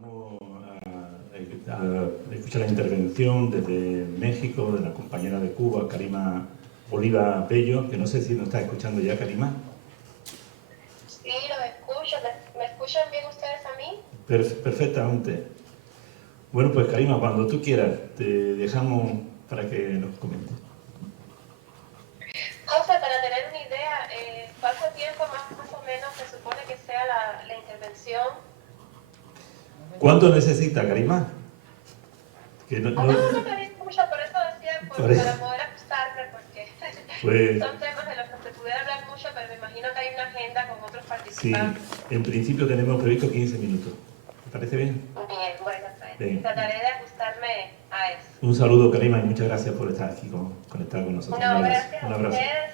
Vamos a escuchar la intervención desde México de la compañera de Cuba, Karima Oliva Bello, que no sé si nos está escuchando ya, Karima. Sí, los escucho. ¿Me escuchan bien ustedes a mí? Perfectamente. Bueno, pues Karima, cuando tú quieras, te dejamos para que nos comentes. José, para tener una idea, ¿cuánto tiempo más o menos se supone que sea la intervención? ¿Cuánto necesita, Karima? Que no, No necesito mucho, por eso decía, para poder ajustarme, porque pues, son temas de los que se pudiera hablar mucho, pero me imagino que hay una agenda con otros sí, participantes. en principio tenemos previsto 15 minutos. ¿Te parece bien? Bien, bueno, pues Bien. trataré de ajustarme a eso. Un saludo, Karima, y muchas gracias por estar aquí conectada con nosotros. No, Un abrazo. gracias Un a abrazo. ustedes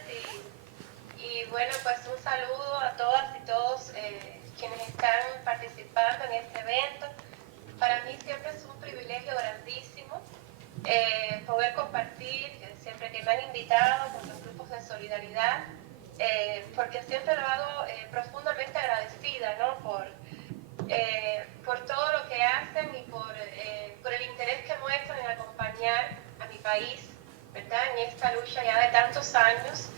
y bueno, pues un saludo a todas y todos quienes están participando en este evento. Para mí siempre es un privilegio grandísimo poder compartir, siempre que me han invitado con los grupos de solidaridad, porque siempre lo hago profundamente agradecida, ¿no? Por todo lo que hacen y por el interés que muestran en acompañar a mi país, ¿verdad? En esta lucha ya de tantos años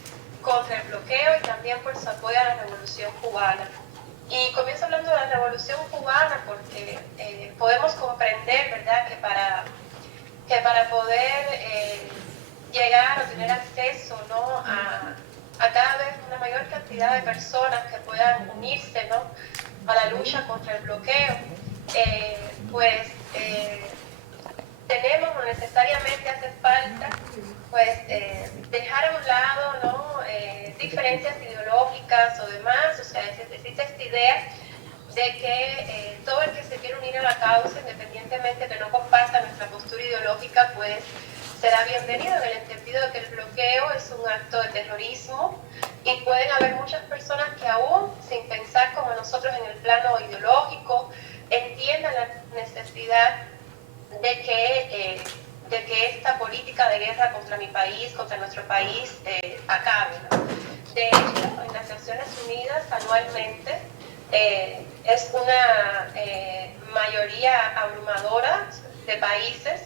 contra el bloqueo y también por su apoyo a la Revolución Cubana. Y comienzo hablando de la Revolución Cubana porque podemos comprender, ¿verdad?, que para poder llegar o tener acceso, ¿no?, a cada vez una mayor cantidad de personas que puedan unirse, ¿no?, a la lucha contra el bloqueo, tenemos o necesariamente hace falta pues dejar a un lado, ¿no?, diferencias ideológicas o demás. O sea, existe esta idea de que todo el que se quiere unir a la causa, independientemente que no comparta nuestra postura ideológica, pues será bienvenido, en el entendido de que el bloqueo es un acto de terrorismo y pueden haber muchas personas que aún, sin pensar como nosotros en el plano ideológico, entiendan la necesidad de que esta política de guerra contra mi país, contra nuestro país, acabe, ¿no? De hecho, en las Naciones Unidas anualmente es una mayoría abrumadora de países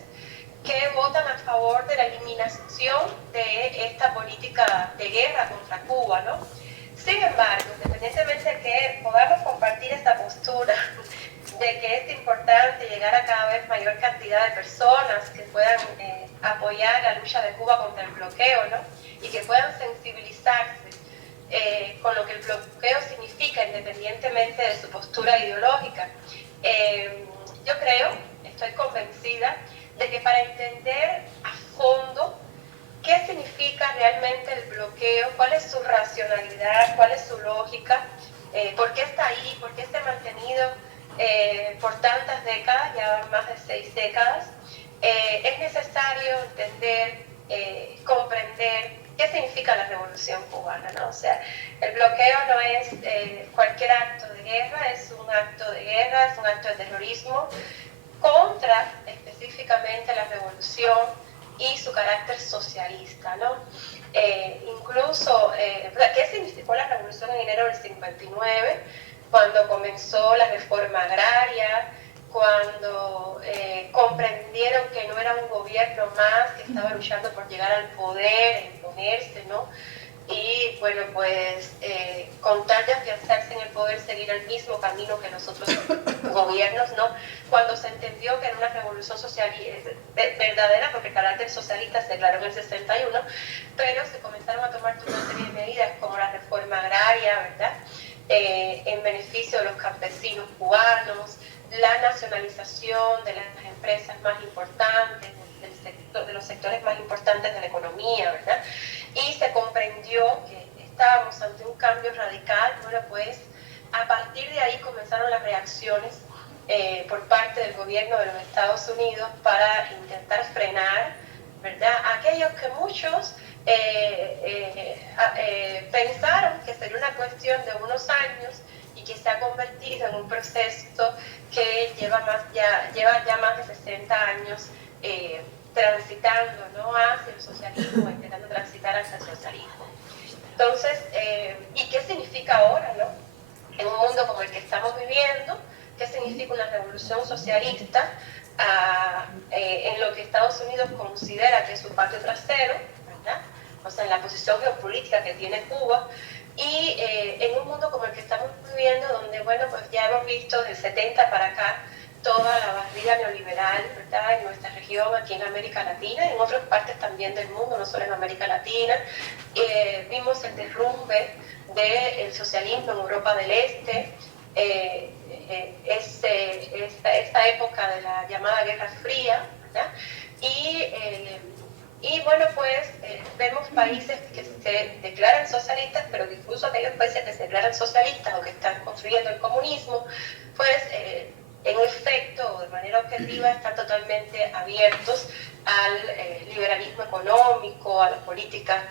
que votan a favor de la eliminación de esta política de guerra contra Cuba, ¿no? Sin embargo, independientemente de que podamos compartir esta postura de que es importante llegar a cada vez mayor cantidad de personas que puedan apoyar la lucha de Cuba contra el bloqueo, ¿no?, y que puedan sensibilizarse con lo que el bloqueo significa, independientemente de su postura ideológica. Yo estoy convencida de que para entender a fondo qué significa realmente el bloqueo, cuál es su racionalidad, cuál es su lógica, por qué está ahí, por qué se ha mantenido por tantas décadas, ya más de 6 décadas, es necesario entender, comprender qué significa la Revolución Cubana, ¿no? O sea, el bloqueo no es cualquier acto de guerra, es un acto de guerra, es un acto de terrorismo contra específicamente la revolución y su carácter socialista, ¿no? Incluso, ¿qué significó la revolución en enero del 59? Cuando comenzó la reforma agraria, cuando comprendieron que no era un gobierno más que estaba luchando por llegar al poder, imponerse, ¿no? Y bueno, pues con tal de afianzarse en el poder, seguir el mismo camino que los otros gobiernos, ¿no? Cuando se entendió que era una revolución socialista verdadera, porque el carácter socialista se declaró en el 61, pero se comenzaron a tomar una serie de medidas como la reforma agraria, ¿verdad?, en beneficio de los campesinos cubanos, la nacionalización de las empresas más importantes, de los sectores más importantes de la economía, ¿verdad? Y se comprendió que estábamos ante un cambio radical. Bueno, pues a partir de ahí comenzaron las reacciones por parte del gobierno de los Estados Unidos para intentar frenar, ¿verdad?, aquellos que muchos pensaron que sería una cuestión de unos años y que se ha convertido en un proceso que lleva ya más de 60 años transitando, ¿no?, hacia el socialismo, intentando transitar hacia el socialismo. Entonces, ¿y qué significa ahora, no?, en un mundo como el que estamos viviendo, qué significa una revolución socialista en lo que Estados Unidos considera que es su patio trasero, ¿verdad? O sea, en la posición geopolítica que tiene Cuba, y en un mundo como el que estamos viviendo, donde, bueno, pues ya hemos visto del 70 para acá toda la barrida neoliberal, ¿verdad?, en nuestra región, aquí en América Latina, y en otras partes también del mundo, no solo en América Latina. Vimos el derrumbe del socialismo en Europa del Este, esta época de la llamada Guerra Fría, ¿verdad? Y bueno, pues vemos países que se declaran socialistas, pero que incluso aquellos países que se declaran socialistas o que están construyendo el comunismo, pues en efecto, de manera objetiva, están totalmente abiertos al liberalismo económico, a las políticas,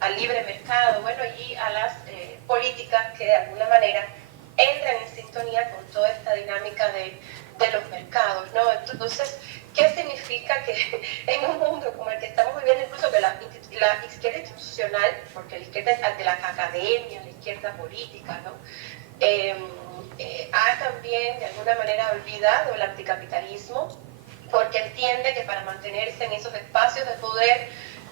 al libre mercado, bueno, y a las políticas que de alguna manera entran en sintonía con toda esta dinámica de los mercados, ¿no? Entonces, ¿qué significa que en un mundo como el que estamos viviendo, incluso que la izquierda institucional, porque la izquierda es de la academia, la izquierda política, ¿no?, ha también de alguna manera olvidado el anticapitalismo, porque entiende que para mantenerse en esos espacios de poder,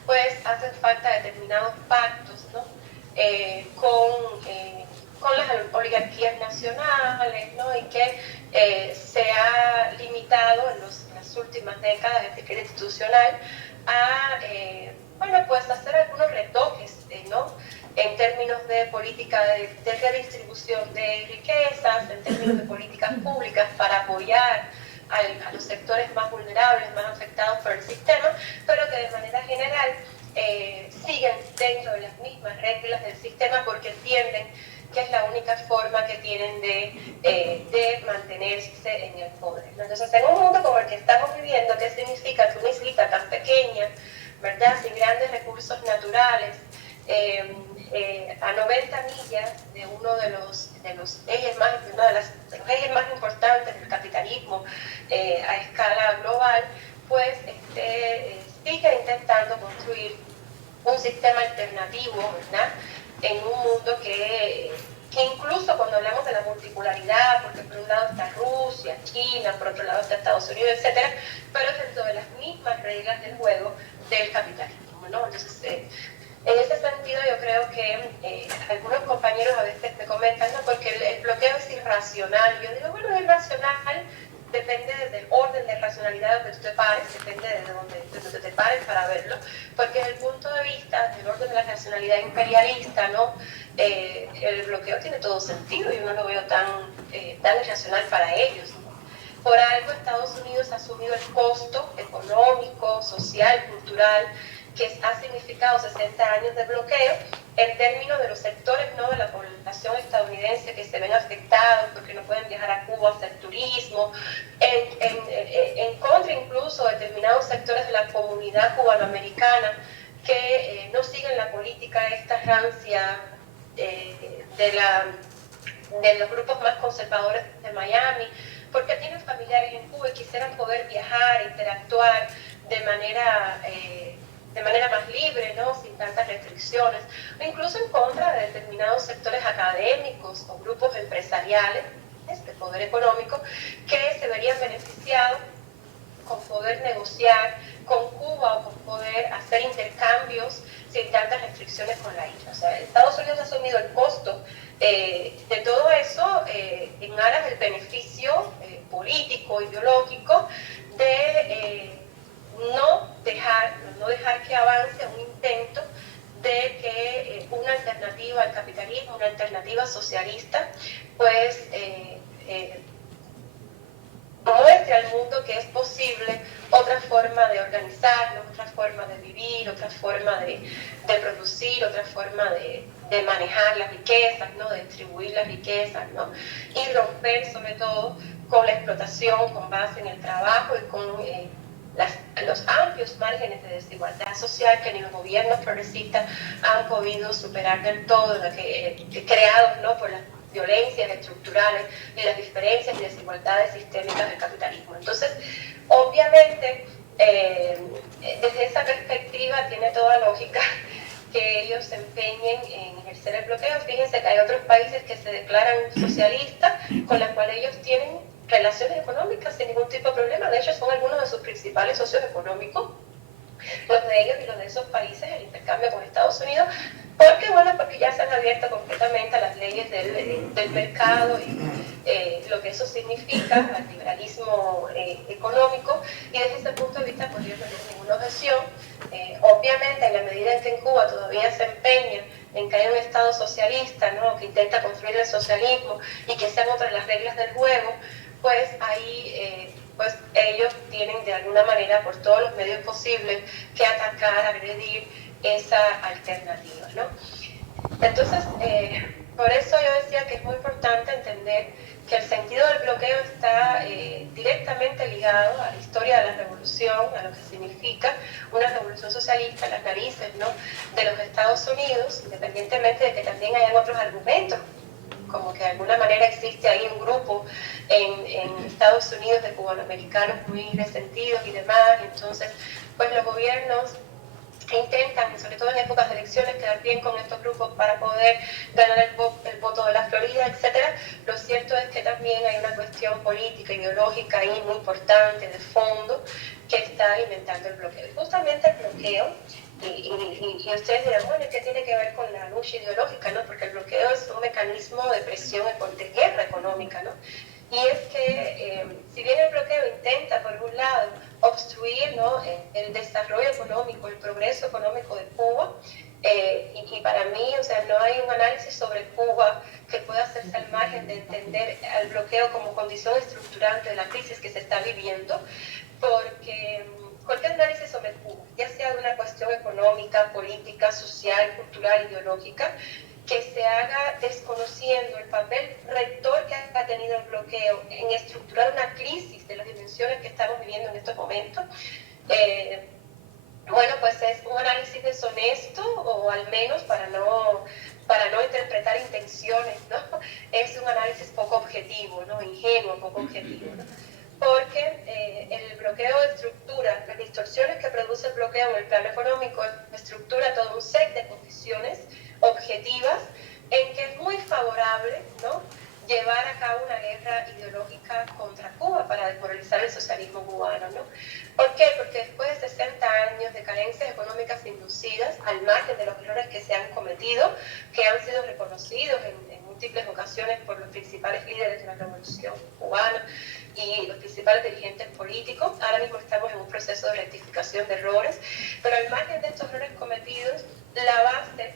pues hacen falta determinados pactos, ¿no?, con las oligarquías nacionales, ¿no?, y que se ha limitado en las últimas décadas de izquierda institucional a, bueno, pues hacer algunos retoques, ¿no?, en términos de política de redistribución de riquezas, en términos de políticas públicas para apoyar a los sectores más vulnerables, más afectados por el sistema, pero que de manera general siguen dentro de las mismas reglas del sistema porque entienden que es la única forma que tienen de mantenerse en el poder. Entonces, en un mundo como el que estamos viviendo, ¿qué significa que una islita tan pequeña, ¿verdad?, sin grandes recursos naturales, a 90 millas de uno de los ejes más, de los ejes más importantes del capitalismo a escala global, pues sigue intentando construir un sistema alternativo, ¿verdad?, en un mundo que incluso cuando hablamos de la multipolaridad, porque por un lado está Rusia, China, por otro lado está Estados Unidos, etcétera, pero dentro de las mismas reglas del juego del capitalismo, ¿no? Entonces, en ese sentido yo creo que algunos compañeros a veces me comentan, no, porque el bloqueo es irracional. Yo digo, bueno, es irracional, depende del orden de racionalidad donde tú te pares, depende de donde te pares para verlo, porque desde el punto de vista del orden de la racionalidad imperialista, ¿no?, el bloqueo tiene todo sentido y yo no lo veo tan irracional para ellos, ¿no? Por algo Estados Unidos ha asumido el costo económico, social, cultural, que ha significado 60 años de bloqueo en términos de los sectores, ¿no?, de la población estadounidense que se ven afectados porque no pueden viajar a Cuba a hacer turismo, en contra incluso de determinados sectores de la comunidad cubanoamericana que no siguen la política esta rancia de los grupos más conservadores de Miami, porque tienen familiares en Cuba y quisieran poder viajar, interactuar de manera más libre, ¿no?, sin tantas restricciones, o incluso en contra de determinados sectores académicos o grupos empresariales de poder económico que se verían beneficiados con poder negociar con Cuba o con poder hacer intercambios sin tantas restricciones con la isla. O sea, Estados Unidos ha asumido el costo de todo eso en aras del beneficio político, ideológico, de no dejar que avance un intento de que una alternativa al capitalismo, una alternativa socialista, pues muestre al mundo que es posible otra forma de organizarnos, otra forma de vivir, otra forma de producir, otra forma de manejar las riquezas, ¿no?, de distribuir las riquezas, ¿no?, y romper sobre todo con la explotación con base en el trabajo y con los amplios márgenes de desigualdad social que ni los gobiernos progresistas han podido superar del todo, creados, ¿no?, por las violencias estructurales y las diferencias y desigualdades sistémicas del capitalismo. Entonces, obviamente, desde esa perspectiva tiene toda lógica que ellos se empeñen en ejercer establecer el bloqueo. Fíjense que hay otros países que se declaran socialistas, con los cuales ellos tienen relaciones económicas sin ningún tipo de problema. De hecho, son algunos de sus principales socios económicos, los de ellos y los de esos países, el intercambio con Estados Unidos, porque ya se han abierto completamente a las leyes del mercado y lo que eso significa al liberalismo económico, y desde ese punto de vista pues yo no tengo ninguna objeción. Obviamente, en la medida en que en Cuba todavía se empeña en que haya un Estado socialista, ¿no?, que intenta construir el socialismo y que sean otras las reglas del juego, pues ahí pues ellos tienen de alguna manera, por todos los medios posibles, que atacar, agredir esa alternativa, ¿no? Entonces, por eso yo decía que es muy importante entender que el sentido del bloqueo está directamente ligado a la historia de la revolución, a lo que significa una revolución socialista en las narices, ¿no?, de los Estados Unidos, independientemente de que también hayan otros argumentos, como que de alguna manera existe ahí un grupo en Estados Unidos de cubanoamericanos muy resentidos y demás, y entonces pues los gobiernos intentan, sobre todo en épocas de elecciones, quedar bien con estos grupos para poder ganar el voto de la Florida, etc. Lo cierto es que también hay una cuestión política, ideológica ahí muy importante, de fondo, que está alimentando el bloqueo. Y justamente el bloqueo, y ustedes dirán, bueno, ¿qué tiene que ver con la lucha ideológica, no? Porque el bloqueo es un mecanismo de presión, de guerra económica, ¿no? Y es que, si bien el bloqueo intenta, por un lado, obstruir, ¿no?, el desarrollo económico, el progreso económico de Cuba, y para mí, o sea, no hay un análisis sobre Cuba que pueda hacerse al margen de entender al bloqueo como condición estructurante de la crisis que se está viviendo, porque cualquier análisis sobre Cuba, ya sea de una cuestión económica, política, social, cultural, ideológica, que se haga desconociendo el papel rector que ha tenido el bloqueo en estructurar una crisis de las dimensiones que estamos viviendo en estos momentos, bueno, pues es un análisis deshonesto, o al menos para no interpretar intenciones, ¿no? Es un análisis poco objetivo, ¿no?, ingenuo, poco objetivo, ¿no? Porque el bloqueo estructura, las distorsiones que produce el bloqueo en el plano económico, estructura todo un set de condiciones objetivas en que es muy favorable, ¿no?, llevar a cabo una guerra ideológica contra Cuba para desmoralizar el socialismo cubano, ¿no? ¿Por qué? Porque después de 60 años de carencias económicas inducidas, al margen de los errores que se han cometido, que han sido reconocidos en múltiples ocasiones por los principales líderes de la revolución cubana y los principales dirigentes políticos, ahora mismo estamos en un proceso de rectificación de errores, pero al margen de estos errores cometidos, la base,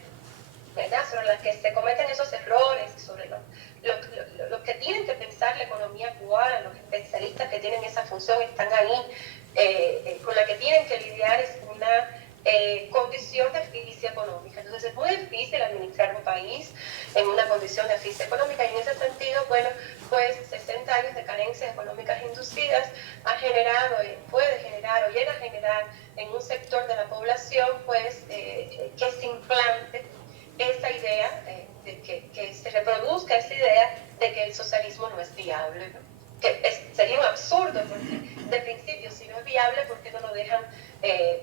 ¿verdad?, sobre la que se cometen esos errores, sobre los que tienen que pensar la economía cubana, los especialistas que tienen esa función están ahí, con la que tienen que lidiar es una condición de asfixia económica. Entonces es muy difícil administrar un país en una condición de asfixia económica, y en ese sentido, bueno, pues 60 años de carencias económicas inducidas ha generado, puede generar o llega a generar en un sector de la población, pues, que se implante esa idea, que se reproduzca esa idea de que el socialismo no es viable, ¿no? Sería un absurdo, porque de principio, si no es viable, ¿por qué no lo dejan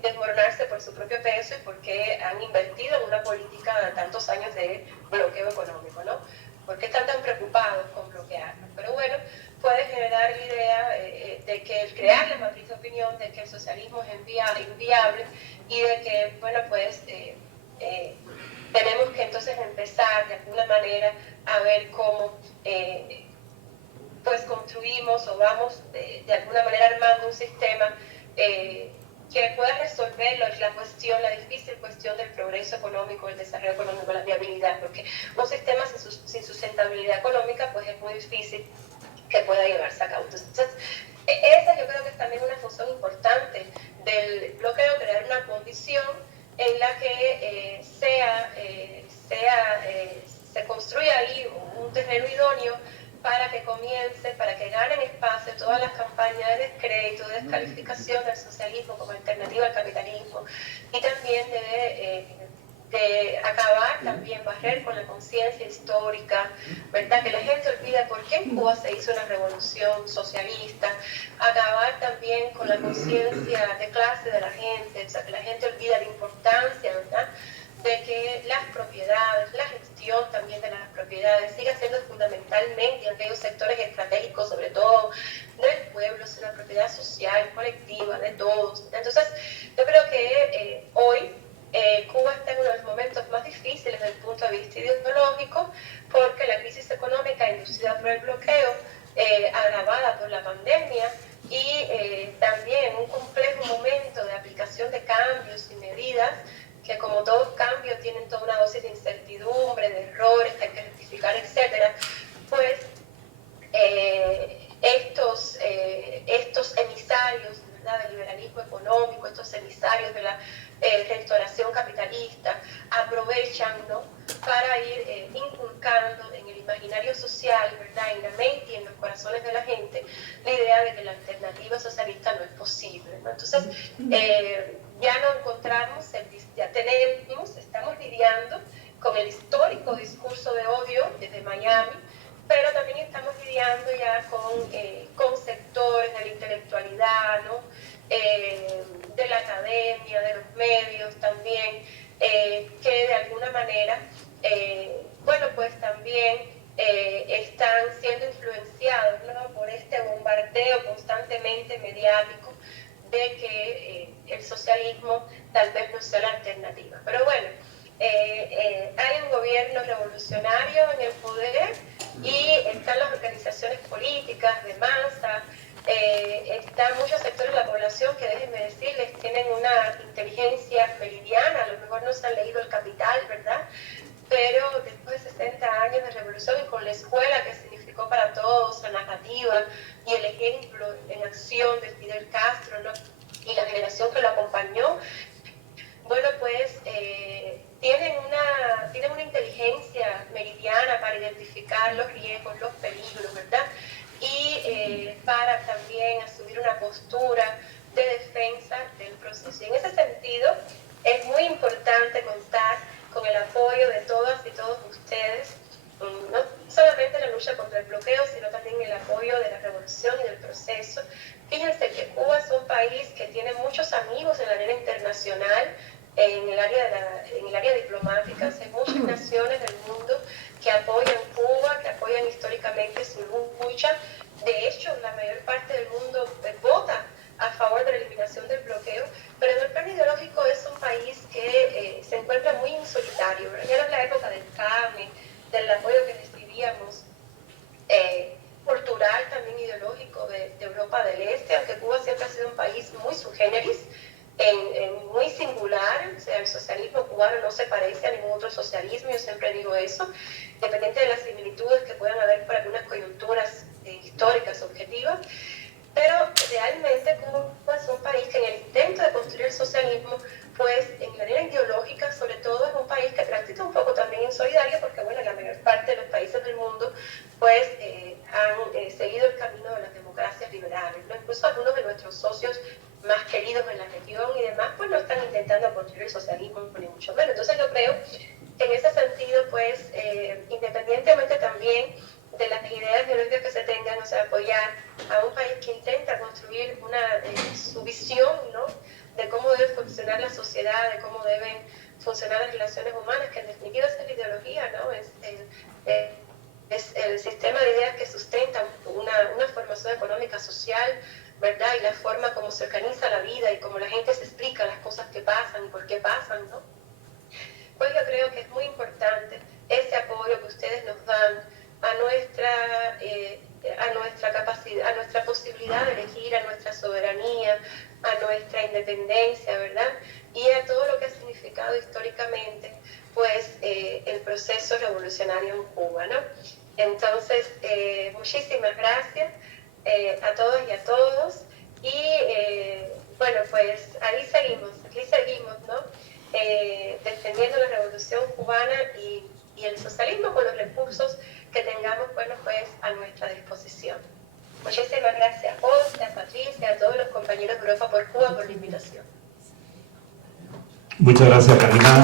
desmoronarse por su propio peso, y por qué han invertido en una política de tantos años de bloqueo económico, ¿no? ¿Por qué están tan preocupados con bloquearlo? Pero bueno, puede generar la idea de que el crear la matriz de opinión de que el socialismo es inviable, y de que, bueno, pues tenemos que entonces empezar de alguna manera a ver cómo pues construimos o vamos de alguna manera armando un sistema que pueda resolver la difícil cuestión del progreso económico, el desarrollo económico, la viabilidad, porque un sistema sin sustentabilidad económica pues es muy difícil que pueda llevarse a cabo. Entonces, esa yo creo que es también una función importante del bloqueo, crear una condición en la que se construya ahí un terreno idóneo para que comience, para que ganen espacio todas las campañas de descrédito, de descalificación del socialismo como alternativa al capitalismo, y también de acabar también, barrer con la conciencia histórica, ¿verdad? Que la gente olvida por qué en Cuba se hizo una revolución socialista, acabar también con la conciencia de clase de la gente, o sea, que la gente olvida la importancia, ¿verdad?, de que las propiedades, la gestión sociedades, siga siendo fundamentalmente en aquellos sectores estratégicos, sobre todo del pueblo, es una propiedad social, colectiva, de todos. Entonces, yo creo que hoy Cuba está en uno de los momentos más difíciles desde el punto de vista ideológico, porque la crisis económica inducida por el bloqueo, agravada por la pandemia, y también un complejo momento de aplicación de cambios y medidas que, como todo cambio, tienen toda una dosis de incertidumbre, de errores que hay que rectificar, etc. Pues estos emisarios, ¿verdad?, del liberalismo económico, estos emisarios de la restauración capitalista, aprovechan, ¿no?, para ir inculcando en el imaginario social, ¿verdad?, en la mente y en los corazones de la gente, la idea de que la alternativa socialista no es posible, ¿no? Entonces, ya no encontramos, estamos lidiando con el histórico discurso de odio desde Miami, pero también estamos lidiando ya con sectores de la intelectualidad, ¿no?, de la academia, de los medios también, que de alguna manera, bueno, pues también están siendo influenciados, ¿no?, por este bombardeo constantemente mediático de que el socialismo tal vez no sea la alternativa. Pero bueno, hay un gobierno revolucionario en el poder y están las organizaciones políticas de masa, están muchos sectores de la población que, déjenme decirles, tienen una inteligencia meridiana, a lo mejor no se han leído El Capital, ¿verdad?, pero después de 60 años de revolución y con la escuela que significó para todos, la narrativa y el ejemplo en acción de Fidel Castro, ¿no?, y la generación que lo acompañó, bueno, pues tienen una inteligencia meridiana para identificar los riesgos, los peligros, ¿verdad?, y para también asumir una postura de defensa del proceso. Y en ese sentido, es muy importante contar con el apoyo de todas y todos ustedes, no solamente en la lucha contra el bloqueo, sino también el apoyo de la revolución y del proceso. Fíjense que Cuba es un país que tiene muchos amigos en la arena internacional, en el área diplomática. Hay muchas naciones del mundo que apoyan Cuba, que apoyan históricamente su lucha. De hecho, la mayor parte del mundo vota a favor de la eliminación del bloqueo, pero en el plano ideológico es un país que se encuentra muy en solitario, ¿verdad? Ya no es la época del CAME, del apoyo que recibíamos, cultural, también ideológico de Europa del Este, aunque Cuba siempre ha sido un país muy sui generis, muy singular. O sea, el socialismo cubano no se parece a ningún otro socialismo, yo siempre digo eso, dependiente de las similitudes que puedan haber por algunas coyunturas históricas objetivas, pero realmente Cuba es un país que en el intento de construir el socialismo, pues en la área ideológica sobre todo, es un país que transita un poco también insolidario, porque bueno, la mayor parte de los países del mundo pues han seguido el camino de las democracias liberales, ¿no? Incluso algunos de nuestros socios más queridos en la región y demás, pues no están intentando construir el socialismo, ni mucho menos. Entonces yo creo que en ese sentido, pues, independientemente también de las ideas ideológicas que se tengan, o sea, apoyar a un país que intenta construir su visión, ¿no?, de cómo debe funcionar la sociedad, de cómo deben funcionar las relaciones humanas, que en definitiva es la ideología, ¿no?, es el sistema de ideas que sustenta una formación económica social, ¿verdad?, y la forma como se organiza la vida y cómo la gente se explica las cosas que pasan y por qué pasan, ¿no? Pues yo creo que es muy importante ese apoyo que ustedes nos dan a nuestra capacidad, a nuestra posibilidad de elegir, a nuestra soberanía, a nuestra independencia, ¿verdad?, y a todo lo que ha significado históricamente, pues, el proceso revolucionario en Cuba, ¿no? Entonces, muchísimas gracias a todos y a todos, y bueno, pues aquí seguimos, ¿no?, defendiendo la revolución cubana y el socialismo con los recursos que tengamos, bueno, pues a nuestra disposición. Muchísimas gracias a vos, a Patricia, a todos los compañeros de Europa por Cuba por la invitación. Muchas gracias, Karina.